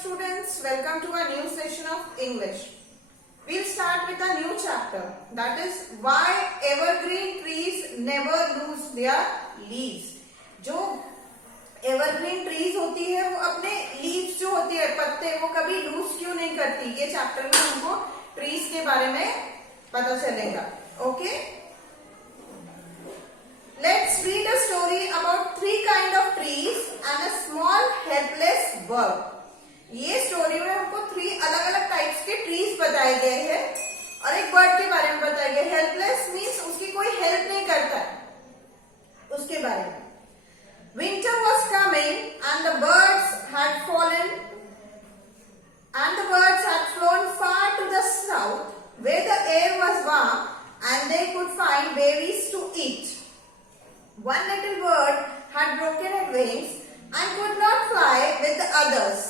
students, welcome to a new session of English. We'll start with a new chapter, that is why evergreen trees never lose their leaves. जो evergreen trees होती है वो अपने leaves जो होती है पत्ते वो कभी lose क्यों नहीं करती, ये चैप्टर में हमको trees के बारे में पता चलेगा. Okay? Let's read a story about three kind of trees and a small helpless bird. ये स्टोरी में हमको 3 अलग अलग टाइप्स के ट्रीज बताए गए हैं और एक बर्ड के बारे में बताया गया. हेल्पलेस मीन्स उसकी कोई हेल्प नहीं करता है, उसके बारे में. Winter was coming and the birds had fallen and the birds had flown far to the south where the air was warm and they could find berries to eat. One little bird had broken its wings and could not fly with the others.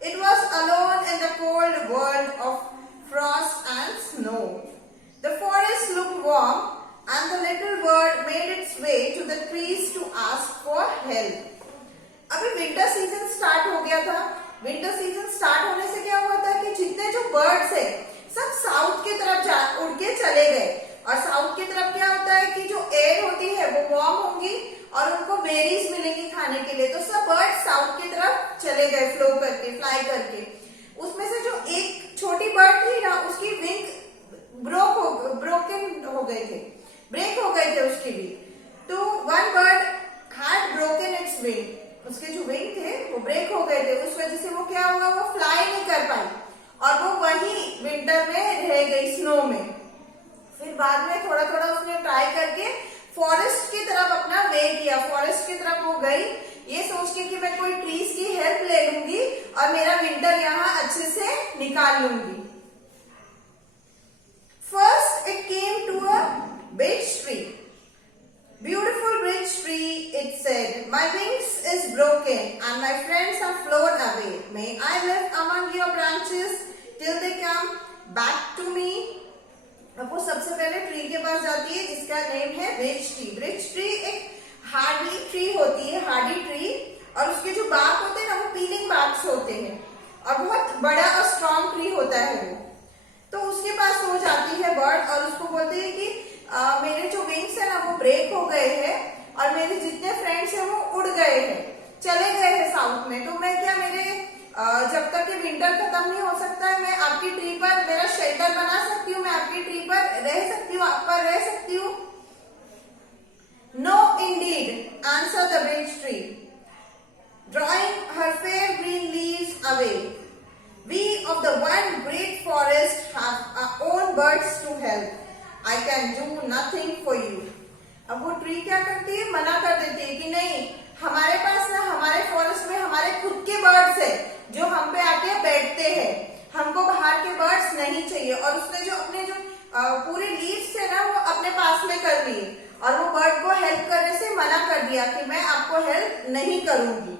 It was alone in the cold world of frost and snow. The forest looked warm and the little bird made its way to the trees to ask for help. अभी winter season start हो गया था. Winter season start होने से क्या हुआ था कि जितने जो बर्ड्स है सब साउथ की तरफ उड़ के चले गए. और साउथ की तरफ क्या होता है कि जो एयर होती है वो वार्म होगी और उनको बेरीज मिलेंगी खाने के लिए. तो सब बर्ड्स साउथ की तरफ चले गए फ्लो करके, फ्लाई करके. उसमें से जो एक छोटी बर्ड थी ना उसकी विंग ब्रोकन हो गए थे, ब्रेक हो गए थे उसकी भी. तो one bird had broken it's wing, उसके जो विंग थे वो ब्रेक हो गए थे. उस वजह से वो क्या हुआ, वो फ्लाई नहीं कर पाई और वो वही विंटर में रह गई स्नो में. फिर बाद में थोड़ा थोड़ा उसने ट्राई करके फॉरेस्ट की तरफ अपना वे किया, फॉरेस्ट की तरफ वो गई ये सोच के कि मैं कोई ट्रीज की हेल्प ले लूंगी और मेरा विंटर यहाँ अच्छे से निकाल लूंगी. First it came to a birch tree. Beautiful birch tree, it said, my wings is broken and my friends have flown away. May I live among your branches till they come back to me? अब वो सबसे पहले tree के पास जाती है जिसका name है bridge tree. Bridge tree एक हार्डी ट्री होती है, हार्डी ट्री, और उसके जो बाग होते हैं ना वो पीलिंग बाग्स होते हैं और बहुत बड़ा और स्ट्रॉन्ग ट्री होता है वो. तो उसके पास वो जाती है बर्ड और उसको बोलती है कि मेरे जो विंग्स है ना वो ब्रेक हो गए हैं और मेरे जितने फ्रेंड्स हैं वो उड़ गए हैं, चले गए हैं साउथ में. तो मैं क्या, मेरे जब तक कि विंटर खत्म नहीं हो सकता है मैं आपकी ट्री पर मेरा शेल्टर बना सकती हूँ, मैं आपकी ट्री पर रह सकती हूँ, आप पर रह सकती हूँ. No indeed answer the birch tree, drawing her fair green leaves away. We of the one great forest have our own birds to help. I can do nothing for you. अब वो ट्री क्या करती है, मना कर देती है कि नहीं, हमारे पास ना हमारे फॉरेस्ट में हमारे खुद के बर्ड्स है जो हम पे आके बैठते हैं, हमको बाहर के बर्ड्स नहीं चाहिए. और उसने जो अपने जो पूरी लीव्स है ना वो अपने पास में कर ली और वो बर्ड को हेल्प करने से मना कर दिया कि मैं आपको हेल्प नहीं करूंगी,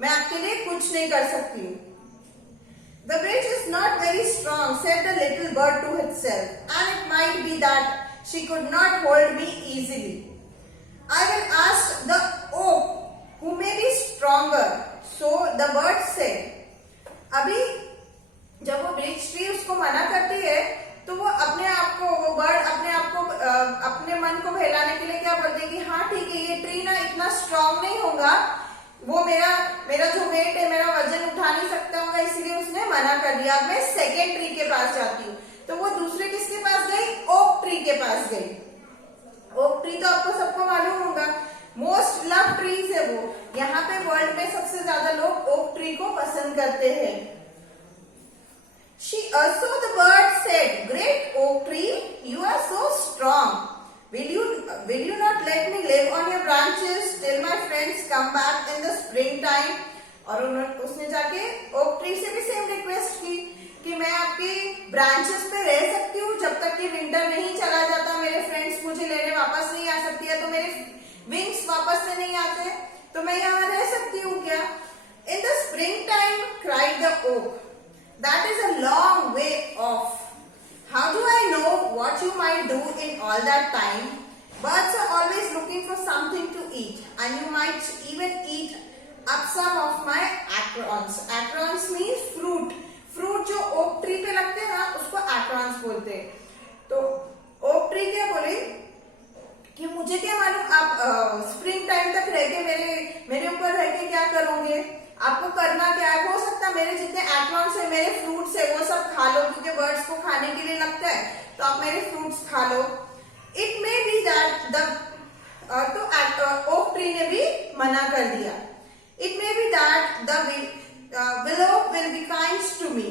मैं आपके लिए कुछ नहीं कर सकती हूँ. The bridge is not very strong, said the little bird to itself, and it might be that she could not hold me easily. I will ask the oak, who may be stronger. So the bird said. अभी जब वो bridge tree उसको मना करती है तो वो अपने आप को, वो बर्ड अपने आप को अपने मन को बहलाने के लिए क्या बोलती है कि हाँ ठीक है ये ट्री ना इतना स्ट्रांग नहीं होगा, वो मेरा जो वेट है, मेरा वजन उठा नहीं सकता होगा, इसीलिए उसने मना कर दिया. अब मैं सेकेंड ट्री के पास जाती हूँ. तो वो दूसरे किसके पास गई, ओक ट्री के पास गई. ओक ट्री तो आपको सबको मालूम होगा, मोस्ट लव ट्रीज है वो. यहाँ पे वर्ल्ड में सबसे ज्यादा लोग ओक ट्री को पसंद करते हैं. She also the bird said, great oak tree, you are so strong. Will you not let me live on your branches till my friends come back in the springtime? और उसने जाके oak tree से भी same request की कि मैं आपकी branches पे रह सकती हूँ जब तक कि विंटर नहीं चला जाता, मेरे फ्रेंड्स मुझे लेने वापस नहीं आ सकती है, तो मेरे विंग्स वापस से नहीं आते, तो मैं यहाँ रह सकती हूँ क्या? In the springtime, cried the oak, that is a long way off. How do I know what you might do in all that time? Birds are always looking for something to eat, and you might even eat up some of my acorns. Acorns means fruit. Fruit जो oak tree पे लगते हैं ना उसको एक्रॉन्स बोलते हैं. तो oak tree क्या बोले कि मुझे क्या मालूम आप स्प्रिंग टाइम तक रह के मेरे ऊपर रह के क्या करोगे, आपको करना क्या है. हो सकता है मेरे जितने एक्रॉन्स है, मेरे फ्रूट्स है, वो सब खा लो क्योंकि बर्ड्स को खाने के लिए लगता है, तो आप मेरे फ्रूट्स खा लो. It may be that the तो ओक ट्री ने भी मना कर दिया. It may be that the willow will be kind to me,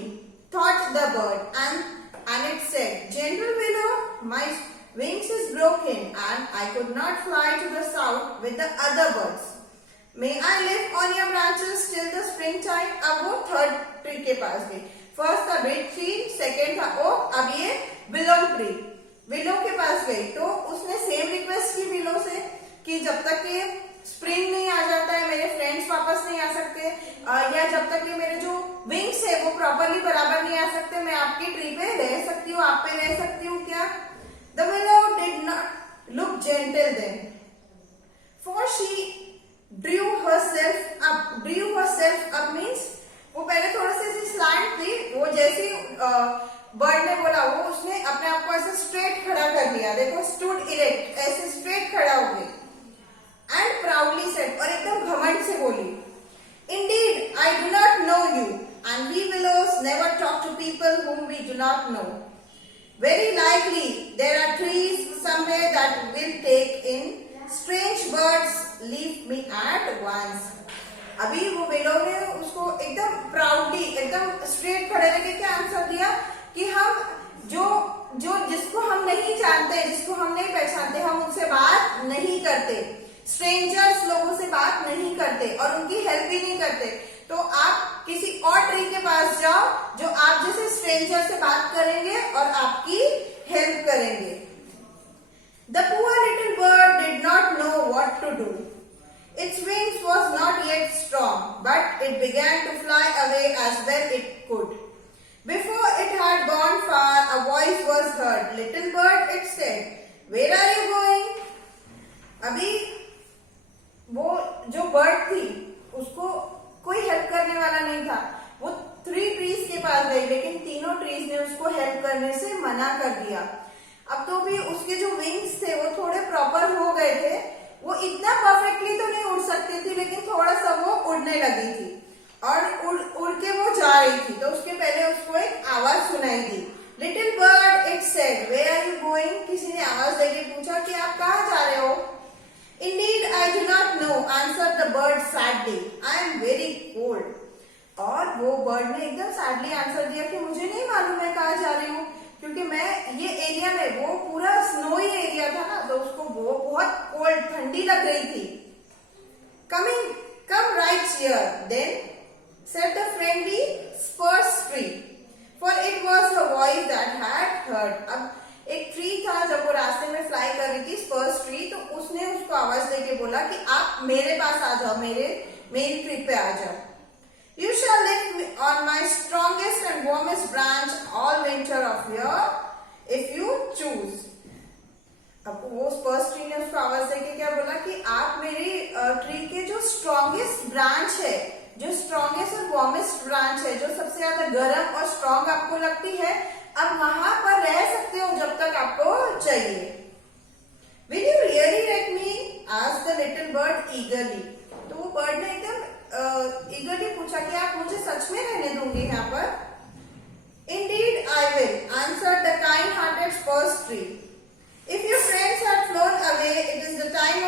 thought the bird, and it said, Gentle willow, my wings is broken and I could not fly to the south with the other birds. May I live on your branches till the springtime? अब वो third tree के पास गई. First था big tree, second था okay, अब ये willow tree. Willow के पास गई तो उसने सेम रिक्वेस्ट की विलो से कि जब तक के स्प्रिंग नहीं आ जाता है, मेरे फ्रेंड्स वापस नहीं आ सकते, या जब तक कि मेरे जो विंग्स है वो प्रॉपरली बराबर नहीं आ सकते, मैं आपकी ट्री पे रह सकती हूँ, आप पे रह सकती हूँ क्या. The willow did not look gentle then, for she drew herself up. Drew herself up means वो पहले थोड़ा सा ऐसी स्लैंट थी, वो जैसी बर्ड ने बोला वो उसने अपने आप को ऐसे स्ट्रेट खड़ा कर लिया. देखो स्टूड इरेक्ट, ऐसे स्ट्रेट खड़ा हो गई. And proudly said, और एकदम घमंड से बोली, Indeed, I do not know you, and we willows never talk to people whom we do not know. Very likely, there are trees somewhere that will take in. Strange birds, leave me at once. अभी वो willow ने उसको एकदम proudly, एकदम straight खड़े रह के क्या आंसर दिया कि हम जो जिसको हम नहीं जानते, जिसको हम नहीं पहचानते, हम उनसे बात नहीं करते. स्ट्रेंजर्स लोगों से बात नहीं करते और उनकी हेल्प भी नहीं करते. तो आप किसी और ट्री के पास जाओ जो आप जैसे स्ट्रेंजर से बात करेंगे और आपकी हेल्प करेंगे. The poor little bird did not know what to do. Its wings was not yet strong, but it began to fly away as well it could. Before it had gone far, a voice was heard. Little bird, it said, Where are you going? अभी वो जो bird थी उसको कोई help करने वाला नहीं था. वो 3 ट्रीज के पास गई, लेकिन तीनों ट्रीज ने उसको हेल्प करने से मना कर दिया. अब तो भी उसके जो विंग्स थे वो थोड़े प्रॉपर हो गए थे. वो इतना परफेक्टली तो नहीं उड़ सकती थी, लेकिन थोड़ा सा वो उड़ने लगी थी और उड़ के वो जा रही थी. तो उसके पहले उसको एक आवाज सुनाई दी. Little bird, it said, where are you going. किसी ने आवाज देके पूछा कि आप कहाँ जा रहे हो. Indeed, I do not know, answered the bird sadly. I am very cold. और वो बर्ड ने एकदम सैडली आंसर दिया कि मुझे नहीं मालूम मैं कहाँ जा रही हूँ, क्योंकि मैं ये एरिया में, वो पूरा स्नोई एरिया था ना, तो उसको वो बहुत कोल्ड, ठंडी लग रही थी. Come right here, then said the friendly spruce tree, for it was the voice that had heard. अब एक ट्री था, जब वो रास्ते में फ्लाई कर रही थी, स्पर्स ट्री, तो उसने उसको आवाज देके बोला कि आप मेरे पास आ जाओ, मेरी ट्री पे आ जाओ. You shall live on my strongest and warmest branch all winter of year if you choose. अब वो स्पर्स ट्री ने उसको आवाज देके क्या बोला कि आप मेरी ट्री के जो स्ट्रॉन्गेस्ट ब्रांच है, जो स्ट्रॉन्गेस्ट और वार्मेस्ट ब्रांच है, जो सबसे ज्यादा गर्म और स्ट्रॉन्ग आपको लगती है, अब वहां पर रह सकते हो जब तक आपको चाहिए. Will you really let me? asked the little bird eagerly. तो वो बर्ड ने एकदम ईगरली पूछा कि आप मुझे सच में रहने दोगे यहाँ पर. Indeed, I will, answered the kind-hearted spruce tree. If your friends had flown away, it is the time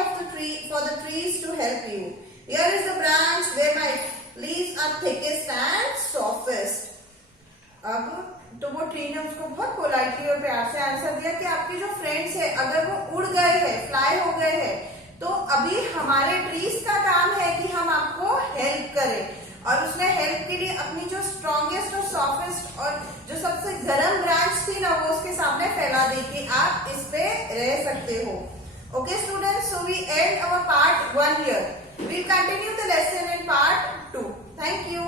for the trees to help you. Here is the branch where my leaves are thickest and softest. अब तो वो tree ने उसको बहुत politely और प्यार से answer दिया कि आपके जो फ्रेंड्स है, अगर वो उड़ गए हैं, फ्लाई हो गए हैं, तो अभी हमारे ट्रीज का काम है कि हम आपको हेल्प करें. और उसने हेल्प के लिए अपनी जो स्ट्रॉन्गेस्ट और सॉफ्टेस्ट और जो सबसे गर्म ब्रांच थी ना, वो उसके सामने फैला दी कि आप इस पे रह सकते हो. Okay students, so we end our part 1 here. We'll continue the lesson in part 2. Thank you.